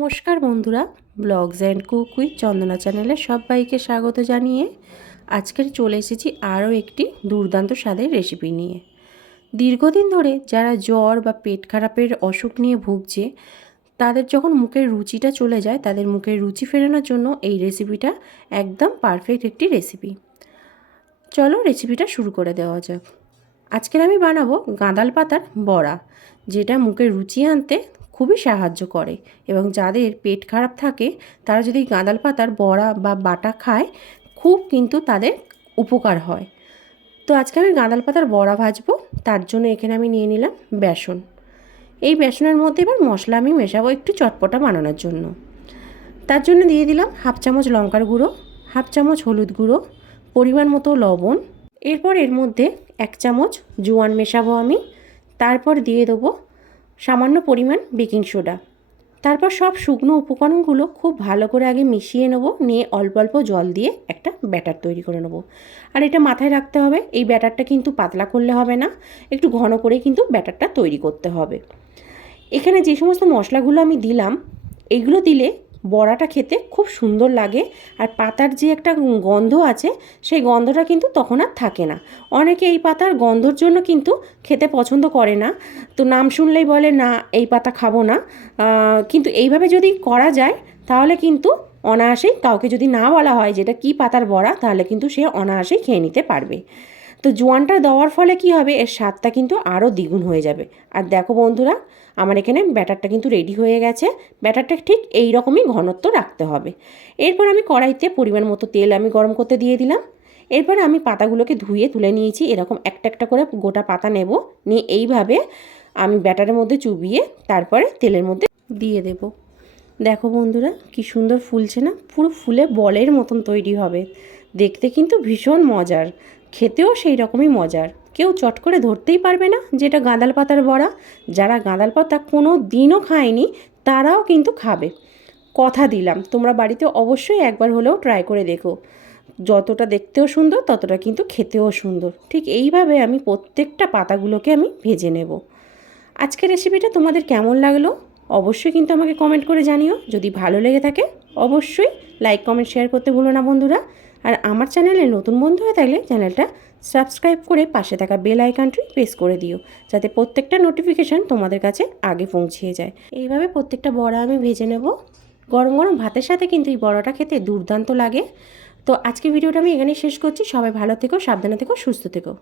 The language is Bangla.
নমস্কার বন্ধুরা, ব্লগস অ্যান্ড কুক উইথ চন্দনা চ্যানেলে সবাইকে স্বাগত জানিয়ে আজকের চলে এসেছি আরও একটি দুর্দান্ত স্বাদের রেসিপি নিয়ে। দীর্ঘদিন ধরে যারা জ্বর বা পেট খারাপের অসুখ নিয়ে ভুগছে, তাদের যখন মুখের রুচিটা চলে যায়, তাদের মুখের রুচি ফেরানোর জন্য এই রেসিপিটা একদম পারফেক্ট একটি রেসিপি। চলো রেসিপিটা শুরু করে দেওয়া যাক। আজকের আমি বানাবো গাঁদাল পাতার বড়া, যেটা মুখের রুচি আনতে খুবই সাহায্য করে এবং যাদের পেট খারাপ থাকে তারা যদি গাঁদাল পাতার বড়া বা বাটা খায় খুব কিন্তু তাদের উপকার হয়। তো আজকে আমি গাঁদাল পাতার বড়া ভাজবো। তার জন্য এখানে আমি নিয়ে নিলাম বেসন। এই বেসনের মধ্যে এবার মশলা আমি মেশাবো একটু চটপটা বানানোর জন্য। তার জন্য দিয়ে দিলাম হাফ চামচ লঙ্কার গুঁড়ো, হাফ চামচ হলুদ গুঁড়ো, পরিমাণ মতো লবণ। এরপর এর মধ্যে 1 চামচ জোয়ান মেশাবো আমি। তারপর দিয়ে দেবো সামান্য পরিমাণ বেকিং সোডা। তারপর সব শুকনো উপকরণগুলো খুব ভালো করে আগে মিশিয়ে নেব, নিয়ে অল্প অল্প জল দিয়ে একটা ব্যাটার তৈরি করে নেব। আর এটা মাথায় রাখতে হবে, এই ব্যাটারটা কিন্তু পাতলা করলে হবে না, একটু ঘন করে কিন্তু ব্যাটারটা তৈরি করতে হবে। এখানে যে সমস্ত মশলাগুলো আমি দিলাম, এইগুলো দিলে বড়াটা খেতে খুব সুন্দর লাগে। আর পাতার যে একটা গন্ধ আছে, সেই গন্ধটা কিন্তু তখন আর থাকে না। অনেকে এই পাতার গন্ধর জন্য কিন্তু খেতে পছন্দ করে না, তো নাম শুনলেই বলে না এই পাতা খাবো না। কিন্তু এইভাবে যদি করা যায় তাহলে কিন্তু অনায়াসেই, কাউকে যদি না বলা হয় যেটা কি পাতার বড়া, তাহলে কিন্তু সে অনায়াসেই খেয়ে নিতে পারবে। তো জোয়ানটা দেওয়ার ফলে কি হবে, এর স্বাদটা কিন্তু আরও দ্বিগুণ হয়ে যাবে। আর দেখো বন্ধুরা, আমার এখানে ব্যাটারটা কিন্তু রেডি হয়ে গেছে। ব্যাটারটা ঠিক এই রকমই ঘনত্ব রাখতে হবে। এরপর আমি কড়াইতে পরিমাণ মতো তেল আমি গরম করতে দিয়ে দিলাম। এরপর আমি পাতাগুলোকে ধুয়ে তুলে নিয়েছি। এরকম একটা একটা করে গোটা পাতা নেব, নিয়ে এইভাবে আমি ব্যাটারের মধ্যে চুবিয়ে তারপরে তেলের মধ্যে দিয়ে দেব। দেখো বন্ধুরা কি সুন্দর ফুলছে না, পুরো ফুলে বলের মতন তৈরি হবে। দেখতে কিন্তু ভীষণ মজার, খেতেও সেই রকমই মজার। কেউ চট করে ধরতেই পারবে না যেটা গাঁদাল পাতার বড়া। যারা গাঁদাল পাতা কোনো দিনও খায়নি তারাও কিন্তু খাবে। কথা দিলাম, তোমরা বাড়িতে অবশ্যই একবার হলেও ট্রাই করে দেখো। যতটা দেখতেও সুন্দর ততটা কিন্তু খেতেও সুন্দর। ঠিক এইভাবে আমি প্রত্যেকটা পাতাগুলোকে আমি ভেজে নেব। আজকের রেসিপিটা তোমাদের কেমন লাগলো অবশ্যই কিন্তু আমাকে কমেন্ট করে জানিও। যদি ভালো লেগে থাকে অবশ্যই লাইক কমেন্ট শেয়ার করতে ভুলো না বন্ধুরা। আর আমার চ্যানেলে নতুন বন্ধু হয়ে থাকলে চ্যানেলটা সাবস্ক্রাইব করে পাশে থাকা বেল আইকনটি প্রেস করে দিও, যাতে প্রত্যেকটা নোটিফিকেশান তোমাদের কাছে আগে পৌঁছিয়ে যায়। এইভাবে প্রত্যেকটা বড়া আমি ভেজে নেব। গরম গরম ভাতের সাথে কিন্তু এই বড়াটা খেতে দুর্দান্ত লাগে। তো আজকে ভিডিওটা আমি এখানেই শেষ করছি। সবাই ভালো থেকো, সাবধানে থেকো, সুস্থ থেকো।